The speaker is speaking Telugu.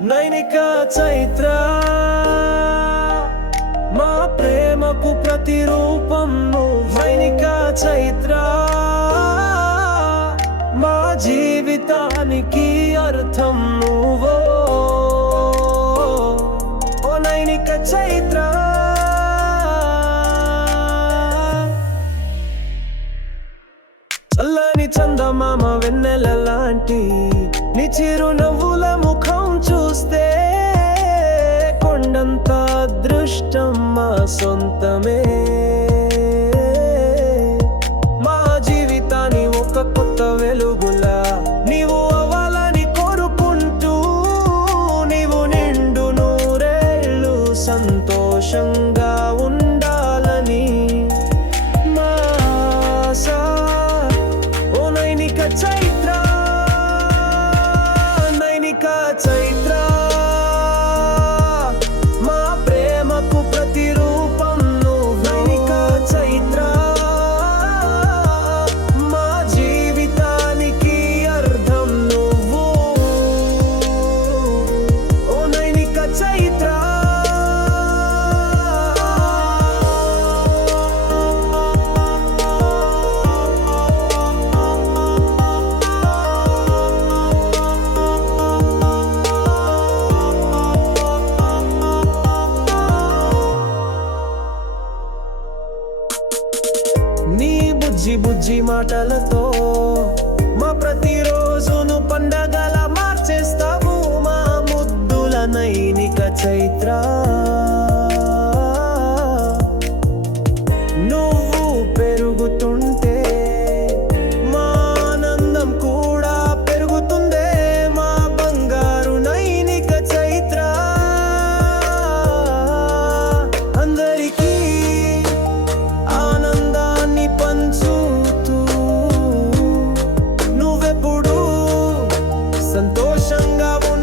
నైనిక చైత్ర మా ప్రేమకు ప్రతిరూపం నువ్వు. నైనిక చైత్ర మా జీవితానికి అర్థం నువ్వో. ఓ నైనిక చైత్ర చల్లని చందమామ వెన్నెల లాంటి నీ చిరునవ్వుల ముఖం చూస్తే కొండంత అదృష్టం మా సొంతమే. మా జీవితాన్ని ఒక కొత్త వెలుగులా నీవు అవ్వాలని కోరుకుంటూ, నీవు నిండు నూరేళ్ళు సంతోషంగా ఉండాలని మా ఆశ. ఓ నైనిక చైత్ర, నైనిక చైత్ర మా ప్రేమకు ప్రతిరూపం నువ్వు. నైనిక చైత్ర మా జీవితానికి అర్థం నువ్వు. ఓ నైనిక చైత్ర నీ బుజ్జి బుజ్జి మాటలతో మా ప్రతిరోజును పండగలా మార్చేస్తావు. మా ముద్దుల నైనిక చైత్ర నువ్వు పెరుగుతుంటే మా ఆనందం కూడా పెరుగుతుందే. మా బంగారు నైనిక చైత్ర అందరికీ ఆనందాన్ని పంచుతూ నువ్వెప్పుడు సంతోషంగా